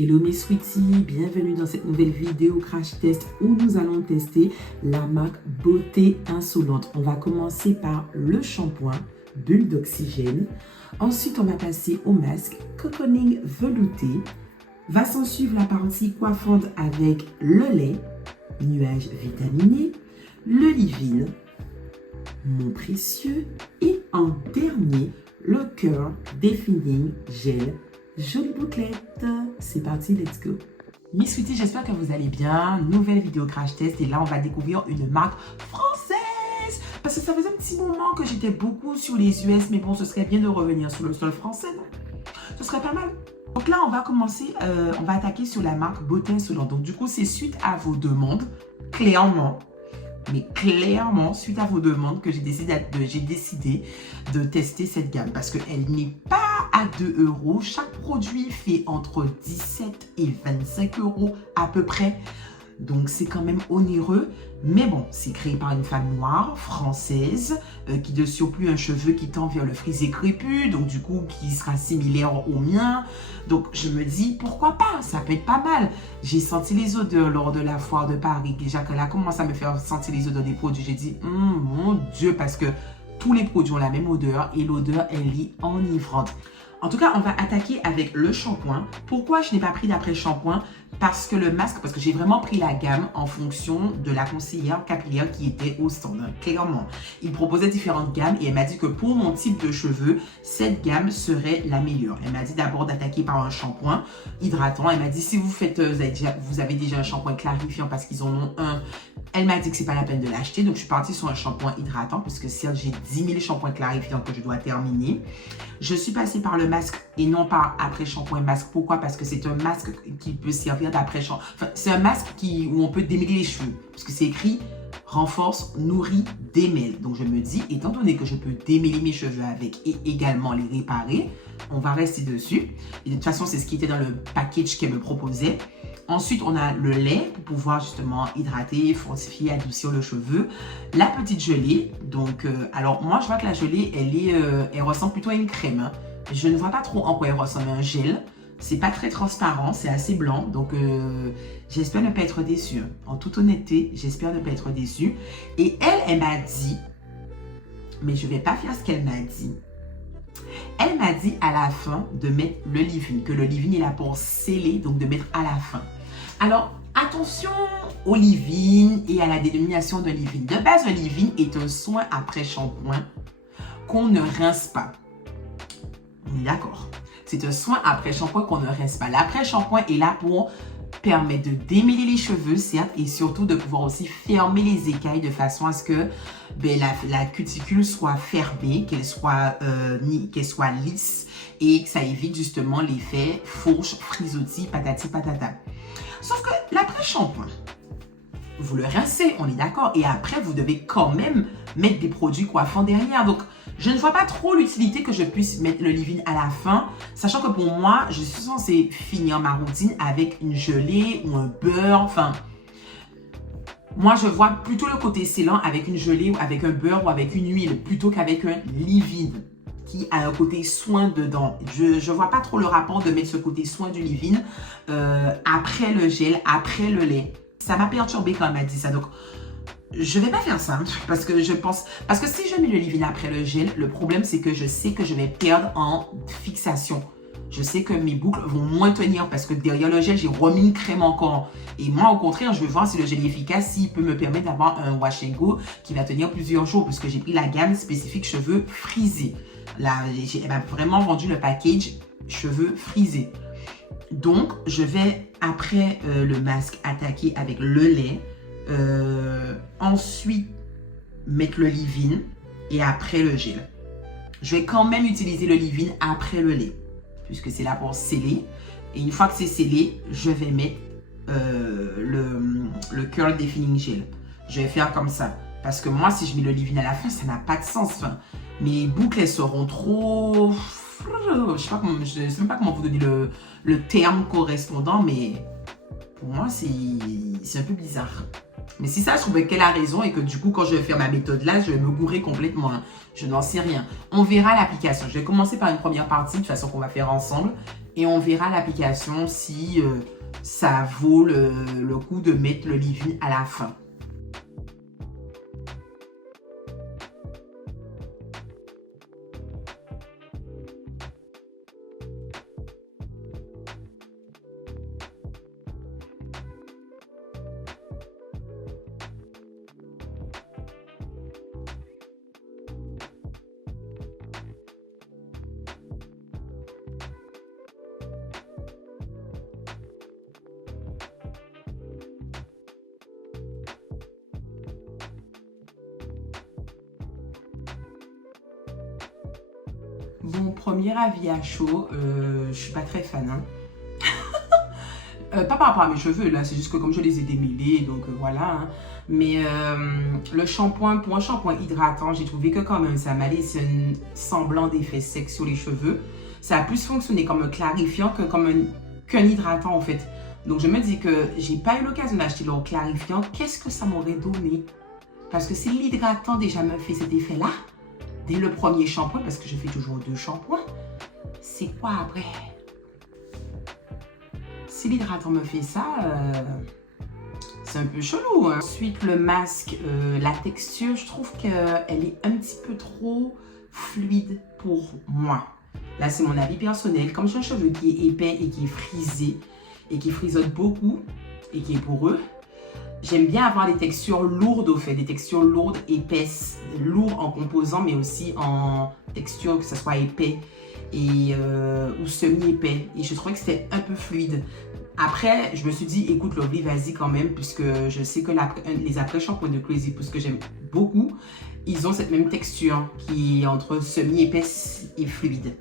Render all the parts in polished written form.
Hello mes sweeties, bienvenue dans cette nouvelle vidéo crash test où nous allons tester la marque Beauté Insolente. On va commencer par le shampoing bulle d'oxygène. Ensuite, on va passer au masque cocooning velouté. Va s'en suivre la partie coiffante avec le lait, nuage vitaminé, le leave-in, mon précieux et en dernier, le Curl Defining Gel. Jolie bouclette, c'est parti, let's go. Mes sweeties, j'espère que vous allez bien. Nouvelle vidéo crash test et là on va découvrir une marque française. Parce que ça faisait un petit moment que j'étais beaucoup sur les US, mais bon, ce serait bien de revenir sur le sol français, non? Ce serait pas mal. Donc là, on va commencer, on va attaquer sur la marque Beauté Insolente. Donc du coup, c'est suite à vos demandes, clairement, suite à vos demandes que j'ai décidé de tester cette gamme parce qu'elle n'est pas à 2 €. Chaque produit fait entre 17 et 25 € à peu près. Donc, c'est quand même onéreux. Mais bon, c'est créé par une femme noire, française, qui de surplus a un cheveu qui tend vers le frisé crépus. Donc, du coup, qui sera similaire au mien. Donc, je me dis, pourquoi pas? Ça peut être pas mal. J'ai senti les odeurs lors de la foire de Paris. Déjà qu'elle a commencé à me faire sentir les odeurs des produits, j'ai dit, mon Dieu, parce que tous les produits ont la même odeur et l'odeur, elle est enivrante. En tout cas, on va attaquer avec le shampoing. Pourquoi je n'ai pas pris d'après-shampoing? Parce que le masque, parce que j'ai vraiment pris la gamme en fonction de la conseillère capillaire qui était au stand, clairement. Il proposait différentes gammes et elle m'a dit que pour mon type de cheveux, cette gamme serait la meilleure. Elle m'a dit d'abord d'attaquer par un shampoing hydratant. Elle m'a dit si vous faites, vous avez déjà un shampoing clarifiant parce qu'ils en ont un. Elle m'a dit que c'est pas la peine de l'acheter. Donc, je suis partie sur un shampoing hydratant parce que certes, j'ai 10 000 shampoings clarifiants que je dois terminer. Je suis passée par le masque et non par après-shampoing masque. Pourquoi? Parce que c'est un masque qui peut servir d'après-shampoing. Enfin, c'est un masque où on peut démêler les cheveux. Parce que c'est écrit renforce, nourrit, démêle. Donc, je me dis, étant donné que je peux démêler mes cheveux avec et également les réparer, on va rester dessus. Et de toute façon, c'est ce qui était dans le package qu'elle me proposait. Ensuite, on a le lait pour pouvoir justement hydrater, fortifier, adoucir le cheveu. La petite gelée. Donc, alors moi, je vois que la gelée, elle ressemble plutôt à une crème. Hein. Je ne vois pas trop en quoi elle ressemble à un gel. C'est pas très transparent, c'est assez blanc. Donc, j'espère ne pas être déçue. En toute honnêteté, j'espère ne pas être déçue. Et elle m'a dit, mais je ne vais pas faire ce qu'elle m'a dit. Elle m'a dit à la fin de mettre le leave-in, que le leave-in est là pour sceller, donc de mettre à la fin. Alors, attention au leave-in et à la dénomination de leave-in. De base, le leave-in est un soin après shampoing qu'on ne rince pas. On est d'accord. C'est un soin après shampoing qu'on ne rince pas. L'après-shampoing est là pour permettre de démêler les cheveux, certes, et surtout de pouvoir aussi fermer les écailles de façon à ce que la cuticule soit fermée, qu'elle soit lisse et que ça évite justement l'effet fourche, frisottis, patati patata. Sauf que l'après-shampoing, vous le rincez, on est d'accord, et après, vous devez quand même mettre des produits coiffants derrière. Donc, je ne vois pas trop l'utilité que je puisse mettre le leave-in à la fin, sachant que pour moi, je suis censée finir ma routine avec une gelée ou un beurre, enfin... Moi, je vois plutôt le côté scellant avec une gelée ou avec un beurre ou avec une huile, plutôt qu'avec un leave-in qui a un côté soin dedans. Je ne vois pas trop le rapport de mettre ce côté soin du leave-in après le gel, après le lait. Ça m'a perturbée quand elle m'a dit ça. Donc, je ne vais pas faire ça parce que je pense... Parce que si je mets le leave-in après le gel, le problème, c'est que je sais que je vais perdre en fixation. Je sais que mes boucles vont moins tenir parce que derrière le gel, j'ai remis une crème encore. Et moi, au contraire, je veux voir si le gel est efficace, s'il peut me permettre d'avoir un wash and go qui va tenir plusieurs jours parce que j'ai pris la gamme spécifique cheveux frisés. Là, elle m'a vraiment vendu le package cheveux frisés. Donc, je vais, après le masque, attaquer avec le lait. Ensuite, mettre le leave-in et après le gel. Je vais quand même utiliser le leave-in après le lait, puisque c'est là pour sceller. Et une fois que c'est scellé, je vais mettre le Curl Defining Gel. Je vais faire comme ça. Parce que moi, si je mets le leave-in à la fin, ça n'a pas de sens. Enfin, mes boucles, elles seront trop... Je sais même pas comment vous donner le terme correspondant, mais pour moi, c'est un peu bizarre. Mais si ça se trouve qu'elle a raison et que du coup, quand je vais faire ma méthode là, je vais me gourer complètement. Hein. Je n'en sais rien. On verra l'application. Je vais commencer par une première partie, de toute façon, qu'on va faire ensemble. Et on verra l'application si ça vaut le coup de mettre le leave-in à la fin. Bon, premier avis à chaud, je suis pas très fan. Hein. Pas par rapport à mes cheveux, là, c'est juste que comme je les ai démêlés, donc voilà. Hein. Mais le shampoing, pour un shampoing hydratant, j'ai trouvé que quand même ça m'a laissé un semblant d'effet sec sur les cheveux. Ça a plus fonctionné comme un clarifiant que comme qu'un hydratant en fait. Donc je me dis que j'ai pas eu l'occasion d'acheter leur clarifiant. Qu'est-ce que ça m'aurait donné? Parce que si l'hydratant déjà me fait cet effet-là, dès le premier shampoing, parce que je fais toujours 2 shampoings, c'est quoi après? Si l'hydratant me fait ça, c'est un peu chelou. Hein. Ensuite, le masque, la texture, je trouve qu'elle est un petit peu trop fluide pour moi. Là, c'est mon avis personnel. Comme j'ai un cheveu qui est épais et qui est frisé, et qui frisote beaucoup, et qui est poreux, j'aime bien avoir des textures lourdes au fait, des textures lourdes, épaisses, lourdes en composants, mais aussi en texture, que ce soit épais et, ou semi-épais. Et je trouvais que c'était un peu fluide. Après, je me suis dit, écoute Lovely, vas-y quand même, puisque je sais que les après-shampoings de Crazy Puss que j'aime beaucoup, ils ont cette même texture qui est entre semi-épaisse et fluide.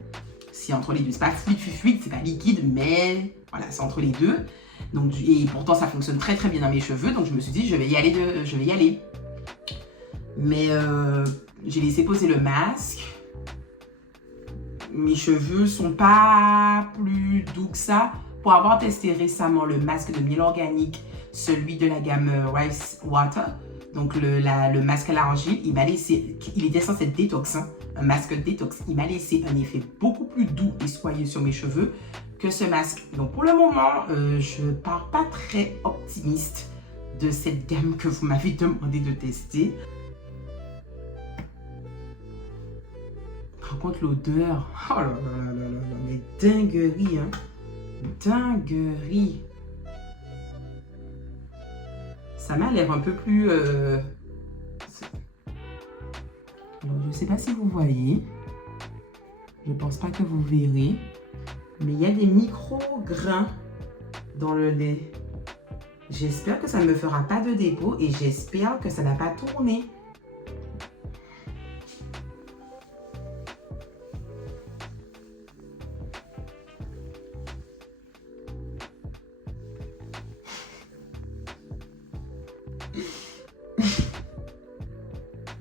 C'est entre les deux. C'est pas fluide, c'est pas liquide, mais voilà, c'est entre les deux. Donc, et pourtant, ça fonctionne très très bien dans mes cheveux. Donc, je me suis dit, je vais y aller. Mais j'ai laissé poser le masque. Mes cheveux sont pas plus doux que ça. Pour avoir testé récemment le masque de miel organique, celui de la gamme Rice Water, donc le masque à l'argile, il était censé être détox, hein, un masque détox. Il m'a laissé un effet beaucoup plus doux et soyeux sur mes cheveux que ce masque. Donc pour le moment, je ne pars pas très optimiste de cette gamme que vous m'avez demandé de tester. Par contre, l'odeur, oh là là là là là, mais dinguerie, hein. Dinguerie. Ça m'a l'air un peu plus... Alors, je ne sais pas si vous voyez. Je ne pense pas que vous verrez. Mais il y a des micro-grains dans le lait. J'espère que ça ne me fera pas de dépôt et j'espère que ça n'a pas tourné.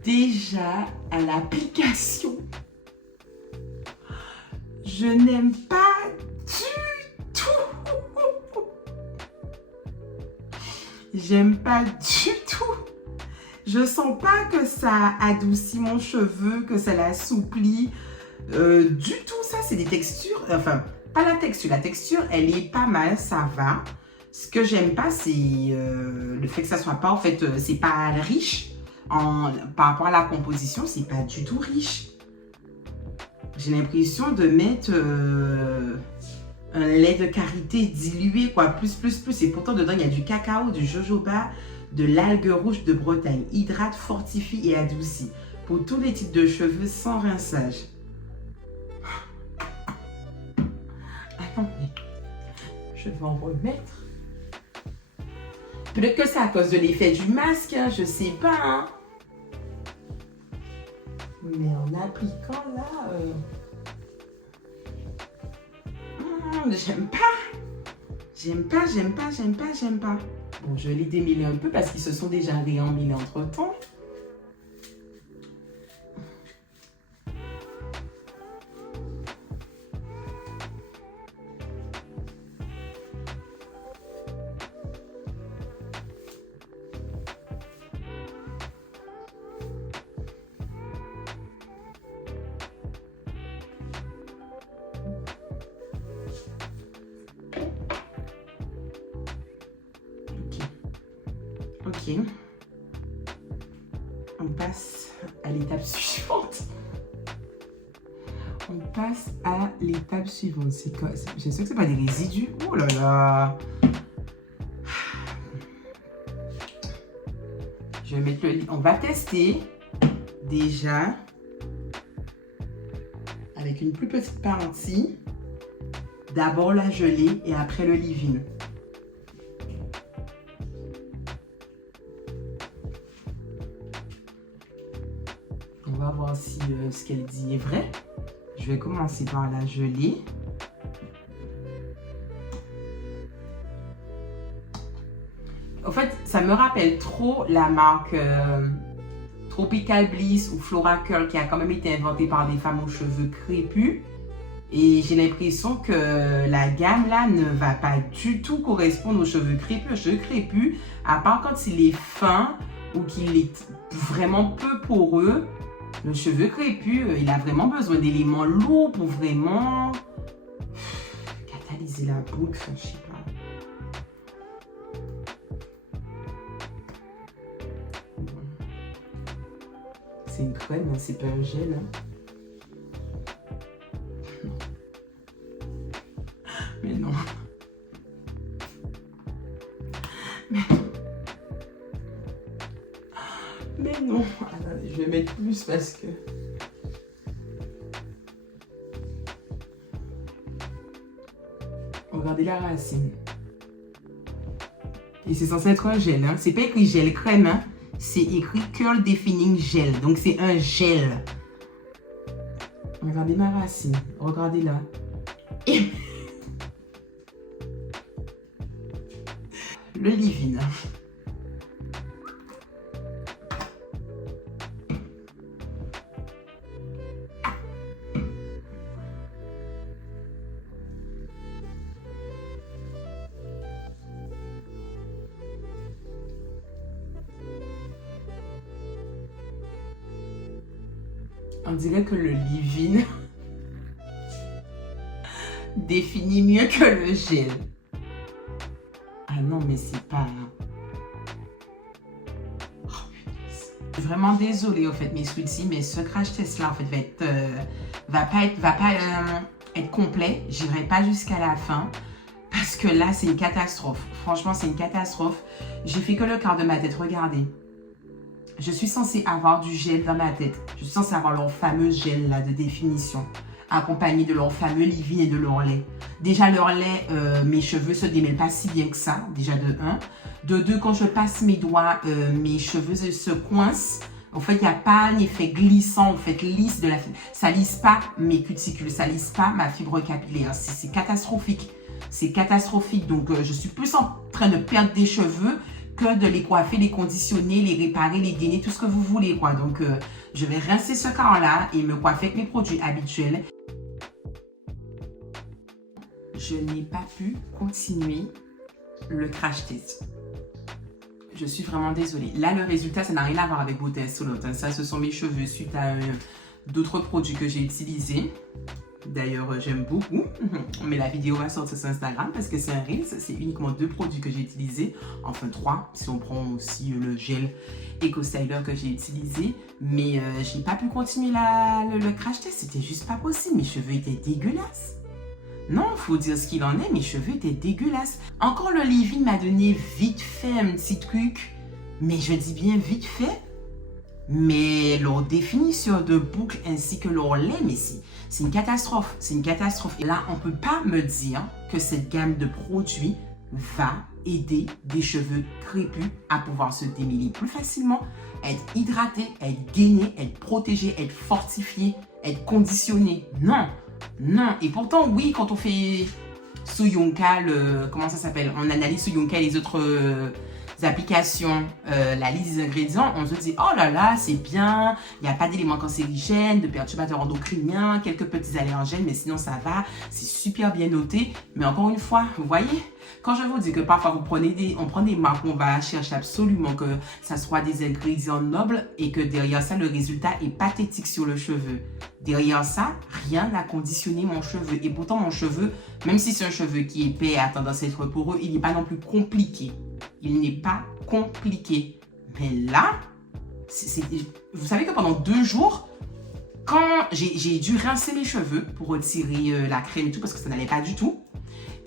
Déjà à l'application, je n'aime pas du tout. J'aime pas du tout. Je sens pas que ça adoucit mon cheveu, que ça l'assouplit. Du tout, ça, c'est des textures. Enfin, pas la texture. La texture, elle est pas mal, ça va. Ce que j'aime pas, c'est le fait que ça soit pas, en fait, c'est pas riche. Par rapport à la composition, c'est pas du tout riche. J'ai l'impression de mettre un lait de karité dilué, quoi, plus. Et pourtant, dedans, il y a du cacao, du jojoba, de l'algue rouge de Bretagne. Hydrate, fortifie et adoucit. Pour tous les types de cheveux sans rinçage. Attendez, je vais en remettre. Peut-être que c'est à cause de l'effet du masque, hein, je sais pas. Hein. Mais en appliquant là, j'aime pas. Bon, je vais les démêler un peu parce qu'ils se sont déjà réemmêlés entre temps. Ok. On passe à l'étape suivante. On passe à l'étape suivante. C'est quoi? J'espère que c'est pas des résidus. Oh là là. Je vais mettre le lit. On va tester déjà avec une plus petite partie. D'abord la gelée et après le leave-in. On va voir si ce qu'elle dit est vrai. Je vais commencer par la gelée. En fait, ça me rappelle trop la marque Tropical Bliss ou Flora Curl qui a quand même été inventée par des femmes aux cheveux crépus. Et j'ai l'impression que la gamme là ne va pas du tout correspondre aux cheveux crépus. Les cheveux crépus, à part quand il est fin ou qu'il est vraiment peu poreux, le cheveu crépus, il a vraiment besoin d'éléments lourds pour vraiment catalyser la boucle. Enfin, je sais pas. C'est une crème, hein, c'est pas un gel. Hein. Mais non. Mais non. Attendez, je vais mettre plus parce que... Regardez la racine. Et c'est censé être un gel. Hein. C'est pas écrit gel crème. Hein. C'est écrit Curl Defining Gel. Donc c'est un gel. Regardez ma racine. Regardez là. Et... le leave-in. On dirait que le leave-in définit mieux que le gel. Ah non, mais c'est pas... Oh, je suis vraiment désolée, au fait, mes sweeties, mais ce crash test-là, en fait, va pas être complet. J'irai pas jusqu'à la fin. Parce que là, c'est une catastrophe. Franchement, c'est une catastrophe. J'ai fait que le quart de ma tête. Regardez. Je suis censée avoir du gel dans ma tête. Je suis censée avoir leur fameux gel là de définition, accompagné de leur fameux leave-in et de leur lait. Déjà, leur lait, mes cheveux se démêlent pas si bien que ça, déjà de 1. De 2, quand je passe mes doigts, mes cheveux se coincent. En fait, il n'y a pas un effet glissant, en fait, lisse de la fibre. Ça lisse pas mes cuticules, ça lisse pas ma fibre capillaire. C'est catastrophique. C'est catastrophique. Donc, je suis plus en train de perdre des cheveux que de les coiffer, les conditionner, les réparer, les gainer, tout ce que vous voulez, quoi. Donc, je vais rincer ce quart-là et me coiffer avec mes produits habituels. Je n'ai pas pu continuer le crash test. Je suis vraiment désolée. Là, le résultat, ça n'a rien à voir avec Beauté Insolente. Ça, ce sont mes cheveux suite à d'autres produits que j'ai utilisés. D'ailleurs, j'aime beaucoup. Mais la vidéo va sortir sur Instagram parce que c'est un Reels. C'est uniquement 2 produits que j'ai utilisés. Enfin, 3, si on prend aussi le gel Eco Styler que j'ai utilisé. Mais j'ai pas pu continuer le crash test. C'était juste pas possible. Mes cheveux étaient dégueulasses. Non, faut dire ce qu'il en est. Mes cheveux étaient dégueulasses. Encore le leave-in m'a donné vite fait un petit truc. Mais je dis bien vite fait. Mais leur définition de boucle ainsi que leur lait, mais c'est une catastrophe. C'est une catastrophe. Et là, on ne peut pas me dire que cette gamme de produits va aider des cheveux crépus à pouvoir se démêler plus facilement, être hydratés, être gainés, être protégés, être fortifiés, être conditionnés. Non, non. Et pourtant, oui, quand on fait sous Yonka, comment ça s'appelle? On analyse sous Yonka les autres... applications, la liste des ingrédients, on se dit oh là là, c'est bien, il n'y a pas d'éléments cancérigènes, de perturbateurs endocriniens, quelques petits allergènes, mais sinon ça va, c'est super bien noté. Mais encore une fois, vous voyez, quand je vous dis que parfois on prend des marques, on va chercher absolument que ça soit des ingrédients nobles et que derrière ça, le résultat est pathétique sur le cheveu. Derrière ça, rien n'a conditionné mon cheveu. Et pourtant, mon cheveu, même si c'est un cheveu qui est épais et a tendance à être poreux, il n'est pas non plus compliqué. Il n'est pas compliqué. Mais là, vous savez que pendant 2 jours, quand j'ai dû rincer mes cheveux pour retirer la crème et tout, parce que ça n'allait pas du tout.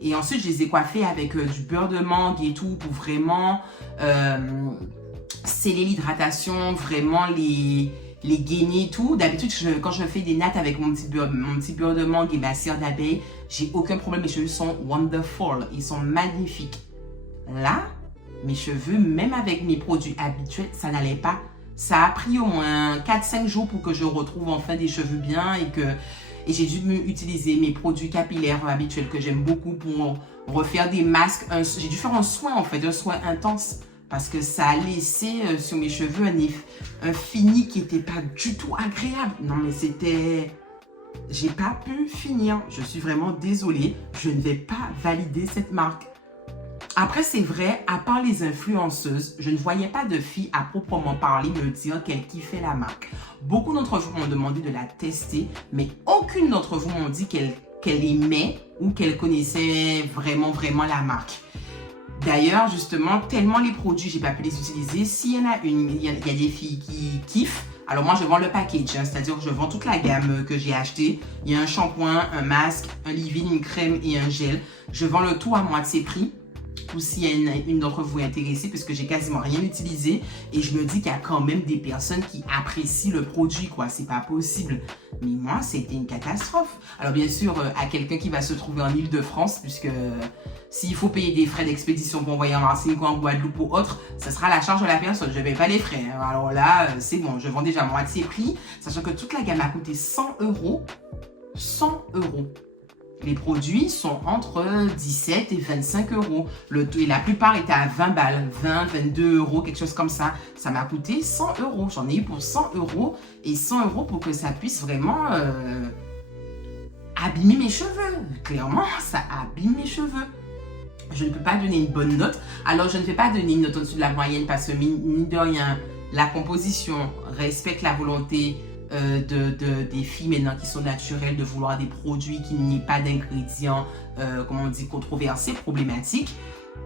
Et ensuite, je les ai coiffés avec du beurre de mangue et tout pour vraiment sceller l'hydratation, vraiment les gainer et tout. D'habitude, quand je fais des nattes avec mon petit beurre de mangue et ma cire d'abeille, j'ai aucun problème. Mes cheveux sont wonderful. Ils sont magnifiques. Là, mes cheveux, même avec mes produits habituels, ça n'allait pas. Ça a pris au moins 4-5 jours pour que je retrouve enfin des cheveux bien et j'ai dû utiliser mes produits capillaires habituels que j'aime beaucoup pour refaire des masques. J'ai dû faire un soin en fait, un soin intense parce que ça a laissé sur mes cheveux un fini qui n'était pas du tout agréable. Non mais c'était... J'ai pas pu finir. Je suis vraiment désolée. Je ne vais pas valider cette marque. Après, c'est vrai, à part les influenceuses, je ne voyais pas de filles à proprement parler me dire qu'elles kiffaient la marque. Beaucoup d'entre vous m'ont demandé de la tester, mais aucune d'entre vous m'ont dit qu'elle aimait ou qu'elle connaissait vraiment la marque. D'ailleurs, justement, tellement les produits, j'ai pas pu les utiliser. S'il y en a il y a des filles qui kiffent. Alors moi, je vends le package, hein, c'est-à-dire que je vends toute la gamme que j'ai acheté. Il y a un shampoing, un masque, un leave-in, une crème et un gel. Je vends le tout à moitié prix. Ou s'il y a une d'entre vous intéressée, puisque j'ai quasiment rien utilisé et je me dis qu'il y a quand même des personnes qui apprécient le produit, quoi. C'est pas possible. Mais moi, c'était une catastrophe. Alors bien sûr, à quelqu'un qui va se trouver en Île-de-France, puisque s'il faut payer des frais d'expédition pour envoyer en Martinique ou en Guadeloupe ou autre, ça sera la charge de la personne. Je ne paye pas les frais. Alors là, c'est bon, je vends déjà à moitié prix, sachant que toute la gamme a coûté 100 €. 100 €. Les produits sont entre 17 et 25 €. Et la plupart étaient à 20 balles, 20, 22 €, quelque chose comme ça. Ça m'a coûté 100 €. J'en ai eu pour 100 € et 100 € pour que ça puisse vraiment abîmer mes cheveux. Clairement, ça abîme mes cheveux. Je ne peux pas donner une bonne note. Alors, je ne vais pas donner une note au-dessus de la moyenne parce que, mine de rien, la composition respecte la volonté des filles maintenant qui sont naturelles, de vouloir des produits qui n'aient pas d'ingrédients, comment on dit, controversés, problématiques.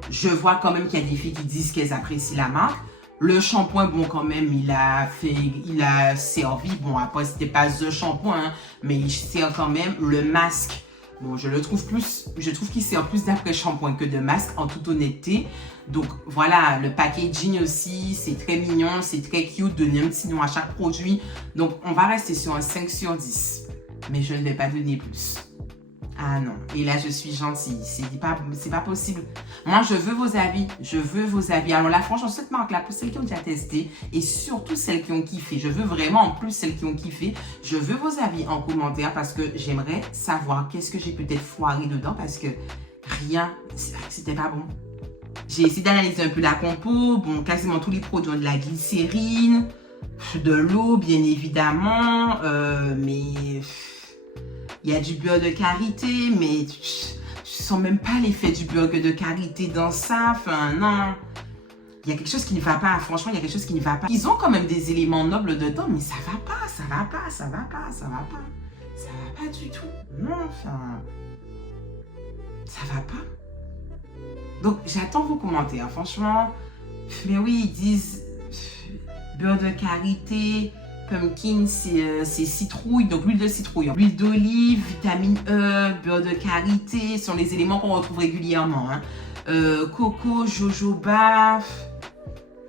Je vois quand même qu'il y a des filles qui disent qu'elles apprécient la marque. Le shampoing, bon, quand même, il a servi. Bon, après, c'était pas The Shampoing, hein, mais il sert quand même. Le masque, bon, je trouve qu'il sert plus d'après-shampoing que de masque, en toute honnêteté. Donc, voilà, le packaging aussi, c'est très mignon, c'est très cute, donner un petit nom à chaque produit. Donc, on va rester sur un 5 sur 10. Mais je ne vais pas donner plus. Ah non, et là, je suis gentille. C'est pas possible. Moi, je veux vos avis. Je veux vos avis. Alors là, franchement, cette marque-là, pour celles qui ont déjà testé, et surtout celles qui ont kiffé, je veux vraiment, en plus, celles qui ont kiffé, je veux vos avis en commentaire parce que j'aimerais savoir qu'est-ce que j'ai peut-être foiré dedans parce que rien, c'était pas bon. J'ai essayé d'analyser un peu la compo. Bon, quasiment tous les produits ont de la glycérine, de l'eau, bien évidemment, mais... Il y a du beurre de karité, mais je sens même pas l'effet du beurre de karité dans ça. Enfin, non. Il y a quelque chose qui ne va pas. Franchement, il y a quelque chose qui ne va pas. Ils ont quand même des éléments nobles dedans, mais ça va pas, ça va pas, ça va pas, ça va pas. Ça va pas du tout. Non, enfin... Ça va pas. Donc, j'attends vos commentaires, franchement. Mais oui, ils disent beurre de karité... Pumpkin, c'est citrouille, donc l'huile de citrouille. L'huile d'olive, vitamine E, beurre de karité, sont les éléments qu'on retrouve régulièrement. Hein. Coco, jojoba,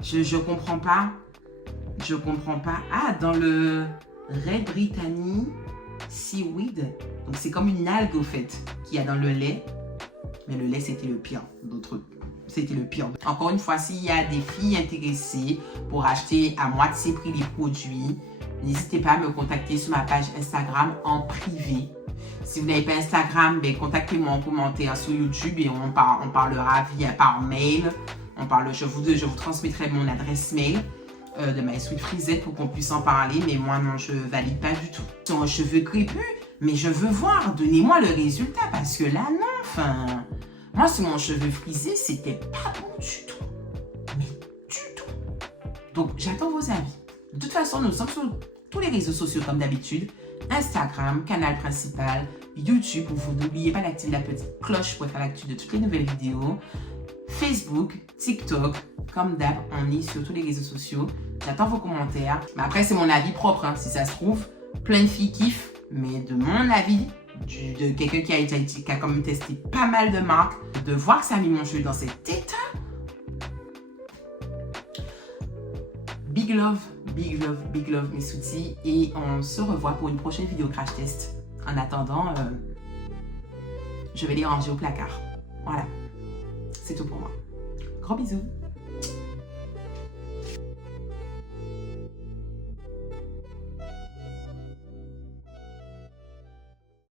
je comprends pas. Je comprends pas. Ah, dans le Red Brittany Seaweed, donc c'est comme une algue au fait, qu'il y a dans le lait. Mais le lait, c'était le pire d'autres. C'était le pire. Encore une fois, s'il y a des filles intéressées pour acheter à moitié prix les produits, n'hésitez pas à me contacter sur ma page Instagram en privé. Si vous n'avez pas Instagram, ben, contactez-moi en commentaire sur YouTube et on parlera par mail. Je vous transmettrai mon adresse mail de My Sweet Frisette pour qu'on puisse en parler. Mais moi, non, je valide pas du tout. Sur un cheveu crépus, mais je veux voir. Donnez-moi le résultat parce que là, non, enfin... Moi, sur mon cheveu frisé, c'était pas bon du tout. Mais du tout. Donc, j'attends vos avis. De toute façon, nous sommes sur tous les réseaux sociaux comme d'habitude. Instagram, canal principal, YouTube. Vous n'oubliez pas d'activer la petite cloche pour être à l'actu de toutes les nouvelles vidéos. Facebook, TikTok, comme d'hab, on est sur tous les réseaux sociaux. J'attends vos commentaires. Mais après, c'est mon avis propre, hein. Si ça se trouve, plein de filles kiffent. Mais de mon avis, de quelqu'un qui a quand même testé pas mal de marques, de voir que ça a mis mon cheveu dans cet état. Big love, big love, big love mes soutis. Et on se revoit pour une prochaine vidéo crash test. En attendant, je vais les ranger au placard. Voilà, c'est tout pour moi. Gros bisous.